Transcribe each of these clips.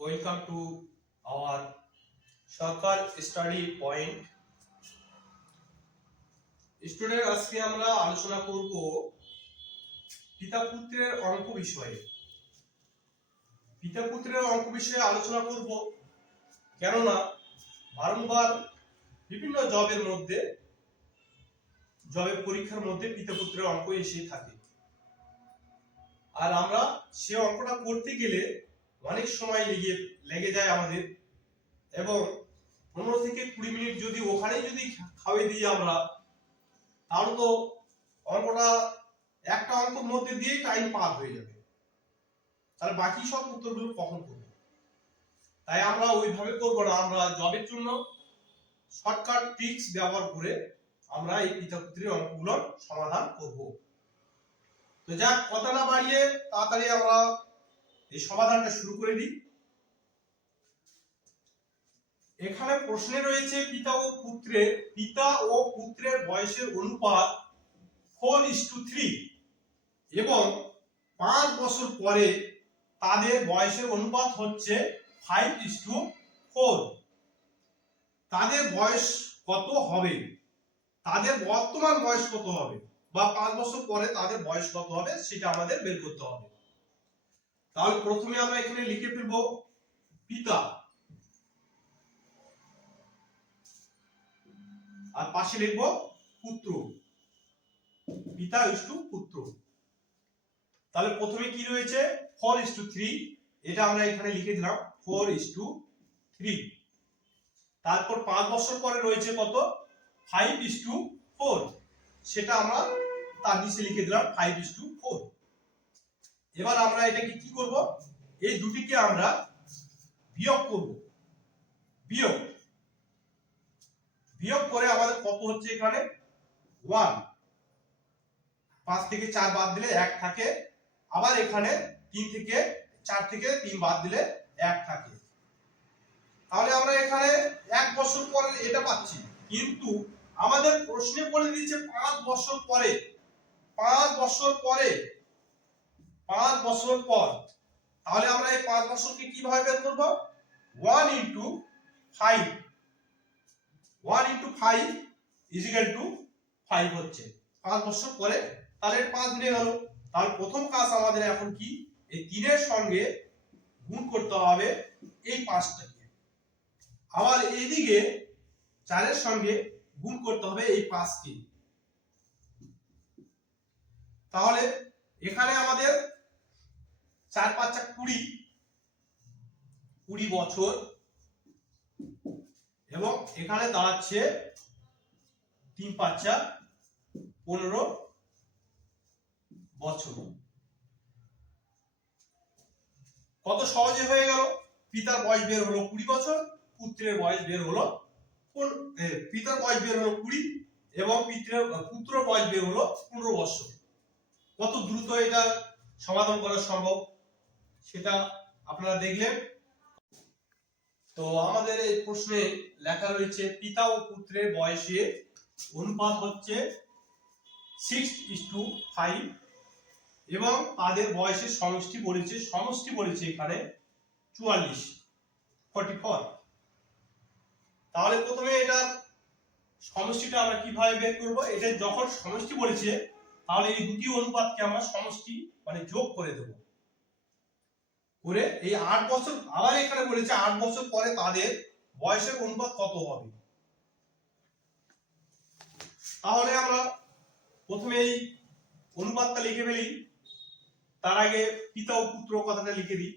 Welcome to our Sarkar study point. Student, আজকে আমরা আলোচনা করব পিতা পুত্রের অঙ্ক বিষয়ে। পিতা পুত্রের অঙ্ক বিষয়ে আলোচনা করব কেননা বারংবার বিভিন্ন জবের পরীক্ষার মধ্যে পিতা পুত্রের অঙ্ক এসে থাকে, আর আমরা সে অঙ্কটা করতে গেলে অনেক সময় লেগে যায় আমাদের, এবং 15 থেকে 20 মিনিট যদি ওখানে খাওয়াই দিই আমরা, তাহলে তো অঙ্কটা একটা অঙ্কের মধ্যে দিয়ে টাইম পার হয়ে যাবে, তাহলে বাকি সব উত্তরগুলো কখন করব? তাই আমরা ওইভাবে করব না, আমরা জবের জন্য শর্টকাট ট্রিক্স ব্যবহার করে আমরা এই পিতা পুত্রের অঙ্কগুলোর সমাধান করব। তো যাক, কথা না বাড়িয়ে তাড়াতাড়ি আমরা এই সমাধানটা শুরু করে দিই। এখানে প্রশ্নে রয়েছে পিতা ও পুত্রের বয়সের অনুপাত 4:3 এবং 5 বছর পরে তাদের বয়সের অনুপাত হচ্ছে 5:4। তাদের বয়স কত হবে, তাদের বর্তমান বয়স কত হবে, বা 5 বছর পরে তাদের বয়স কত হবে সেটা আমাদের বের করতে হবে। তাহলে প্রথমে আমরা এখানে লিখে ফেলব পিতা, আর পাশে লিখব পুত্র। পিতা ইস্টু পুত্র। তাহলে প্রথমে কি রয়েছে 4:3, এটা আমরা এখানে লিখে দিলাম 4:3। তারপর 5 বছর পরে রয়েছে কত, 5:4, সেটা আমরা তার নিচে লিখে দিলাম 5:4। এবার আমরা এটাকে কি করব, এই দুটিকে আমরা বিয়োগ করব। বিয়োগ করে আমাদের কত হচ্ছে এখানে 1। 5 থেকে 4 বাদ দিলে 1 থাকে, আবার এখানে 4 থেকে 3 বাদ দিলে 1 থাকে। তাহলে আমরা এখানে 1 বছর পরে এটা পাচ্ছি, কিন্তু আমাদের প্রশ্নে বলে দিয়েছে 5 বছর পরে। 5 বছর পর, তাহলে আমরা এই 5 বছরকে কিভাবে বের করব? 1 * 5 5 হচ্ছে 5 বছর পরে, তাহলে 5 মিলে গেল। তাহলে প্রথম কাজ আমাদের এখন কি, এই 3 এর সঙ্গে গুণ করতে হবে এই 5টাকে, আবার এইদিকে 4 এর সঙ্গে গুণ করতে হবে এই 5 কে। তাহলে এখানে আমাদের 4 × 5 = 20 বছর, এবং এখানে দাঁড়াচ্ছে 3 × 5 = 15 বছর। কত সহজে হয়ে গেল, পিতার বয়স বের হলো 20 বছর, পুত্রের বয়স বের হলো পিতার বয়স বের হলো 20 এবং পুত্র বয়স বের হলো 15 বছর। কত দ্রুত এটা সমাধান করা সম্ভব সেটা আপনারা দেখলেন। তো আমাদের এই প্রশ্নে লেখা রয়েছে পিতা ও পুত্রের বয়সের অনুপাত হচ্ছে 6:5 এবং তাদের বয়সের সমষ্টি বলেছে এখানে 44। তাহলে প্রথমে এটার সমষ্টিটা আমরা কিভাবে বের করব? এটা যখন সমষ্টি বলেছে, তাহলে এই দুটি অনুপাতকে আমরা সমষ্টি মানে যোগ করে দেব, করে এই 8 বছর, আবার এখানে বলেছে 8 বছর পরে তাদের বয়সের অনুপাত কত হবে। তাহলে আমরা প্রথমে এই অনুপাতটা লিখে ফেলি, তার আগে পিতা ও পুত্র কথাটা লিখে দিই।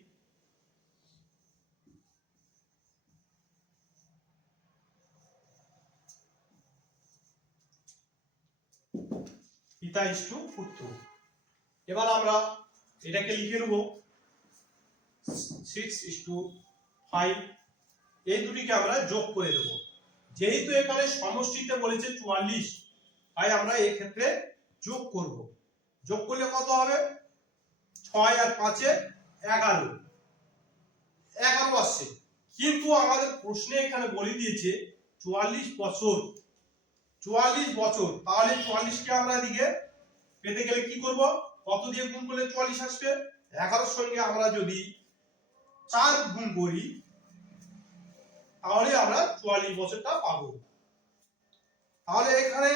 পিতা ইস্টু পুত্র। এবার আমরা এটাকে লিখে নেব 6:5, এই দুটিকে আমরা যোগ করে দেব। যেহেতু এখানে সমষ্টিতে বলেছে 44, তাই আমরা এই ক্ষেত্রে যোগ করব। যোগ করলে কত হবে? 6 আর 5 = 11 আসছে, কিন্তু আমাদের প্রশ্নে এখানে বলে দিয়েছে 44 বছর। তাহলে 44 কে আমরা এদিকে পেতে গেলে কি করব? কত দিয়ে গুণ করলে 44 আসবে? 11 এর সঙ্গে আমরা যদি 4 গুণ করি তাহলে আমরা 44 বছরটা পাবো। তাহলে এখানে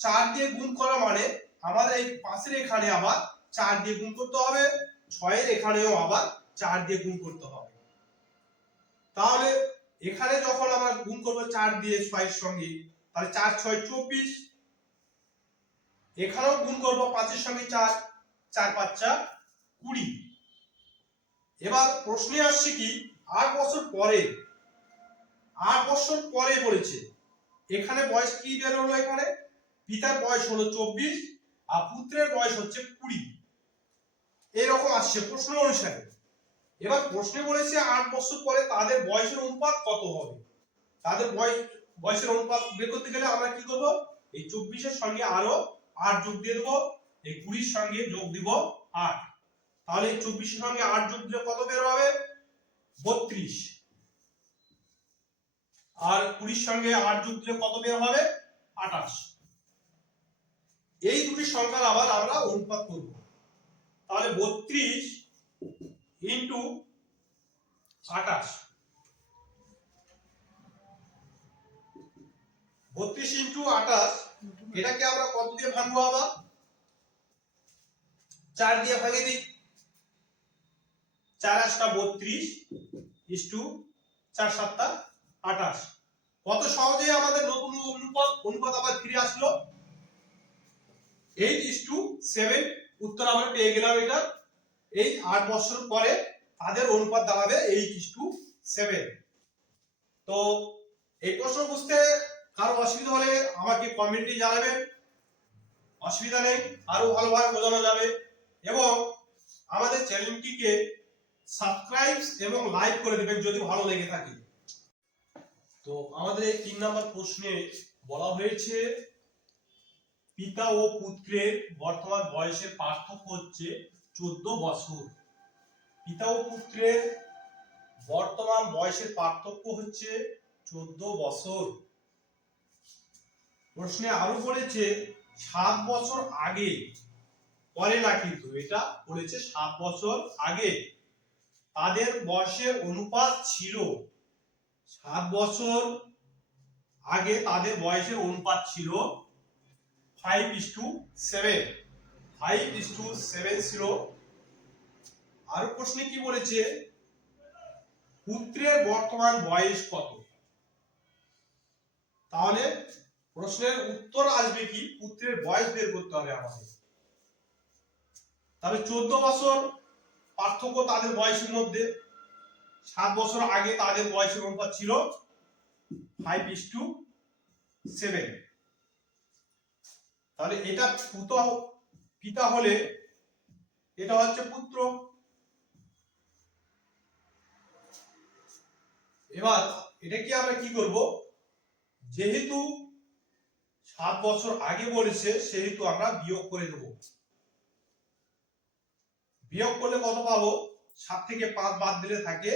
4 দিয়ে গুণ করা মানে আমাদের এই পাশের এখানে আবার 4 দিয়ে গুণ করতে হবে, 6 এর এখানেও আবার 4 দিয়ে গুণ করতে হবে। তাহলে এখানে যখন আমরা গুণ করব 4 দিয়ে 6 এর সঙ্গে, তাহলে 4 6 24, এখানেও গুণ করব 5 এর সঙ্গে 4, 4 5 20। এবার প্রশ্নে আসছে কি 8 বছর পরে, 8 বছর পরে বলেছে, এখানে বয়স কি বের হলো, এখানে পিতার বয়স হলো 24 আর পুত্রের বয়স হচ্ছে 20, এরকম আসছে প্রশ্ন অনুসারে। এবার প্রশ্নে বলেছে 8 বছর পরে তাদের বয়সের অনুপাত কত হবে। তাদের বয়সের অনুপাত বের করতে গেলে আমরা কি করব, এই 24 এর সঙ্গে আরো 8 যোগ দিয়ে দেব, এই 20 এর সঙ্গে যোগ দিব 8, তাহলে এই 24 এর সঙ্গে 8 যোগ দিলে কত বের হবে, 32, আর 20 এর সঙ্গে 8 যোগ দিলে কত বের হবে, 28। এই দুটি সংখ্যার আবার আমরা অনুপাত করব, তাহলে 32 ইনটু 28, 32 ইনটু 28, এটাকে আমরা কত দিয়ে ভাঙবো, আবার 4 দিয়ে ভাঙে দিই, 4 8 32 ইনটু 4 7 28। কত সহজে আমাদের নতুন অনুপাত আবার ফিরে আসলো, 8:7, উত্তর আমরা পেয়ে গেলাম। এটা এই 8 বছর পরে তাদের অনুপাত দাঁড়াবে 8:7। তো এই প্রশ্ন বুঝতে কারো অসুবিধা হলে আমাকে কমেন্টে জানাবেন, অসুবিধা নেই, আরো ভালোভাবে বোঝানো যাবে। এবং আমাদের চ্যানেলটিকে সাবস্ক্রাইব এবং লাইক করে দেবেন যদি ভালো লেগে থাকে। তো আমাদের এই 3 নম্বর প্রশ্নে বলা হয়েছে পিতা ও পুত্রের বর্তমান বয়সের পার্থক্য হচ্ছে 14 বছর। পিতা ও পুত্রের বর্তমান বয়সের পার্থক্য হচ্ছে 14 বছর। প্রশ্নে আরো বলেছে 7 বছর আগে, পরে না কিন্তু, এটা বলেছে 7 বছর আগে তাদের বয়সের অনুপাত ছিল, 7 বছর আগে তাদের বয়সের অনুপাত ছিল 5:7, 5:7 ছিল। আর প্রশ্নে কি বলেছে পুত্রের বর্তমান বয়স কত। তাহলে প্রশ্নের উত্তর আসবে কি, পুত্রের বয়স বের করতে হবে আমাদের। তাহলে 14 বছর পার্থক্য তাদের বয়সের মধ্যে, 7 বছর আগে তাদের বয়সের অনুপাত ছিল 5:7। তাহলে এটা পিতা হলে এটা হচ্ছে পুত্র। এবার এটা কি আমরা কি করব, যেহেতু 7 বছর আগে বলেছে সেহেতু আমরা বিয়োগ করে দেব। বিয়োগ করলে কত পাবো, 7 থেকে 5 বাদ দিলে থাকে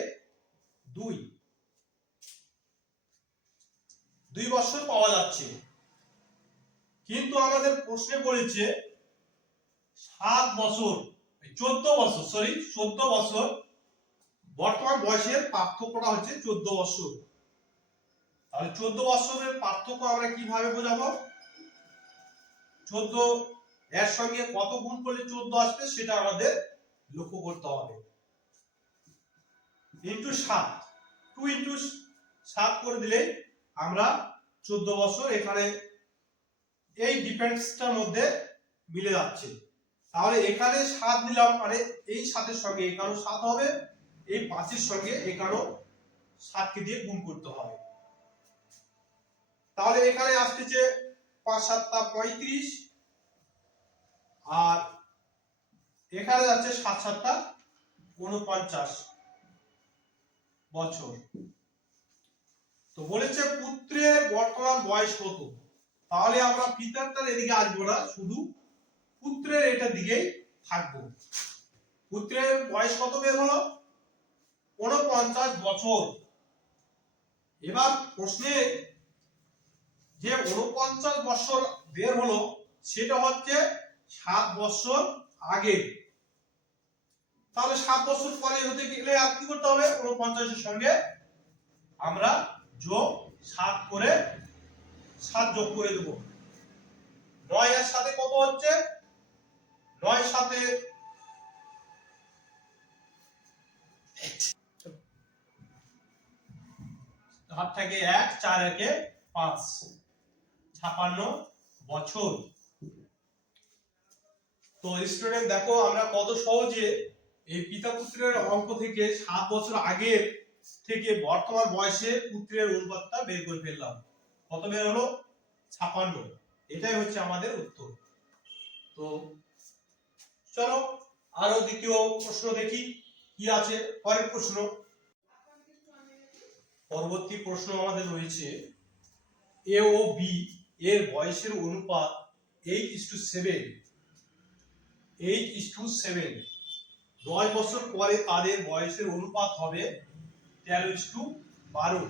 2 বছর পাওয়া যাচ্ছে। কিন্তু আমাদের প্রশ্নে বলেছে 7 বছর 14 বছর বর্তমান বয়সের পার্থক্যটা হচ্ছে 14 বছর। তাহলে 14 বছরের পার্থক্য আমরা কিভাবে বোঝাবো, 14 এর সঙ্গে কত গুণ করলে 14 আসবে সেটা আমাদের লক্ষ্য করতে হবে। ইনটু 7, 2 ইনটু 7 করে দিলে আমরা 14 বছর এখানে এই ডিফারেন্সটার মধ্যে মিলে যাচ্ছে। তাহলে এখানে 7 দিলাম মানে এই 7 এর সঙ্গে এখানেও 7 হবে, এই 5 এর সঙ্গে এখানেও 7 কে দিয়ে গুণ করতে হবে। তাহলে এখানে আসছে 5 7 35, আর এখানে যাচ্ছে 7 7 49 বছর। তো বলেছে পুত্রের বর্তমান বয়স কত। তাহলে আমরা পিতারটার এদিকে আসবো না, শুধু পুত্রের এটার দিকেই থাকবো। পুত্রের বয়স কত বের হলো, 49 বছর। এবার প্রশ্নে যে 49 বছর বের হলো সেটা হচ্ছে 7 বছর আগে। তাহলে 7 বছর পরে হতে গেলে আর কি করতে হবে? 49 এর সঙ্গে আমরা যোগ 7 করে 7 যোগ করে দেব। 9 এর সাথে কত হচ্ছে? 9 সাথে 7 থেকে 1 4 একে 5 56 বছর। তো স্টুডেন্ট দেখো আমরা কত সহজে এই পিতা পুত্রের অঙ্ক থেকে 7 বছর আগের থেকে বর্তমান বয়সে পুত্রের অনুপাতটা বের করে ফেললাম। কত বের হলো? 56। এটাই হচ্ছে আমাদের উত্তর। তো চলো আরো দ্বিতীয় প্রশ্ন দেখি কি আছে। পরের প্রশ্ন, পরবর্তী প্রশ্ন আমাদের রয়েছে এ ও বি এর বয়সের অনুপাত 8:7। 8:7। 10 বছর পরে তাদের বয়সের অনুপাত হবে 13:12।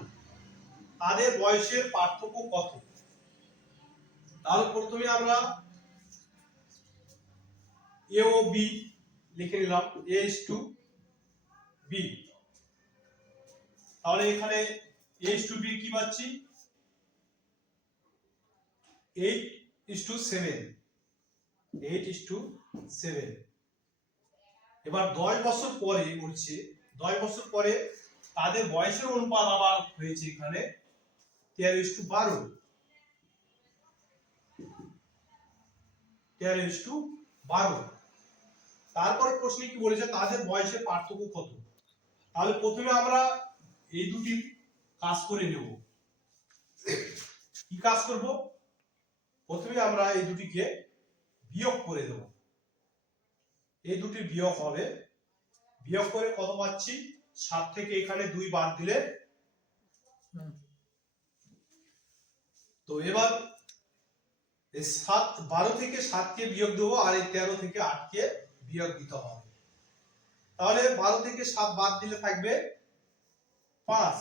তাদের বয়সের পার্থক্য কত? তাহলে প্রথমে আমরা এ ও বি লিখে নিলাম, a:b। তাহলে এখানে a:b কি পাচ্ছি? 8:7। 8:7। এবার 10 বছর পরে বলছে, 10 বছর পরে তাদের বয়সের অনুপাত আবার হয়েছে এখানে 13:12। 13:12। তারপরে প্রশ্নে কি বলেছে? তাদের বয়সের পার্থক্য কত? তাহলে প্রথমে আমরা এই দুটি কাজ করে নেব। কি কাজ করব? প্রথমে আমরা এই দুটিকে বিয়োগ করে দেব। এই দুটি বিয়োগ হবে। বিয়োগ করে কত পাচ্ছি? 7 থেকে এখানে 2 বাদ দিলে, তো এবার 12 থেকে 7 কে বিয়োগ দেবো আর এই 13 থেকে 8 কে বিয়োগ দিতে হবে। তাহলে 12 থেকে 7 বাদ দিলে থাকবে 5,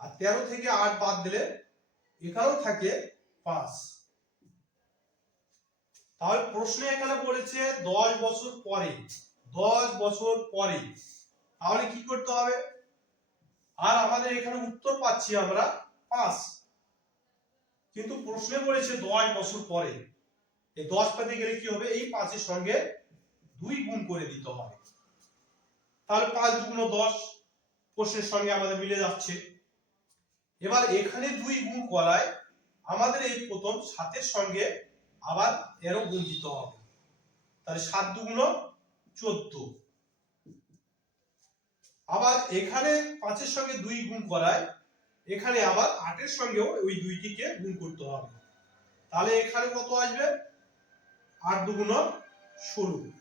আর 13 থেকে 8 বাদ দিলে এখানেও থাকে 5। তাহলে প্রশ্নে এখানে বলেছে 10 বছর পরে। 10 বছর পরে তাহলে কি করতে হবে? আর আমাদের এখানে উত্তর পাচ্ছি আমরা 5, কিন্তু প্রশ্নে বলেছে 10 বছর পরে। এই 10 পেতে গেলে কি হবে? এই 5 এর সঙ্গে 2 গুণ করে দিতে হবে। তাহলে 5 × 10 প্রশ্নের সঙ্গে আমাদের মিলে যাচ্ছে। এবার এখানে 2 গুণ করায় আমাদের এই প্রথম 7 এর সঙ্গে আবার এরও গুণ দিতে হবে। তাহলে 7 × 2 = 14। আবার এখানে 5 এর সঙ্গে 2 গুণ করায় এখানে আবার 8 এর সঙ্গেও ওই 2টিকে গুণ করতে হবে। তাহলে এখানে কত আসবে? 8 × 2 = 16।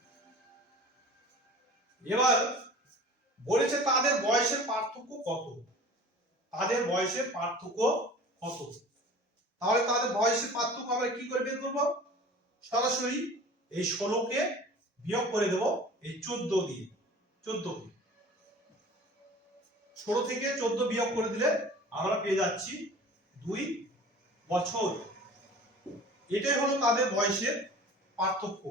এবার বলেছে তাদের বয়সের পার্থক্য কত? তাদের বয়সের পার্থক্য কত? তাহলে তাদের বয়সের পার্থক্য আমরা কি করে বের করব? সরাসরি এই 16 কে বিয়োগ করে দেব এই 14 দিয়ে। 14 কে 16 থেকে 14 বিয়োগ করে দিলে আমরা পেয়ে যাচ্ছি 2 বছর। এটাই হলো তাদের বয়সের পার্থক্য।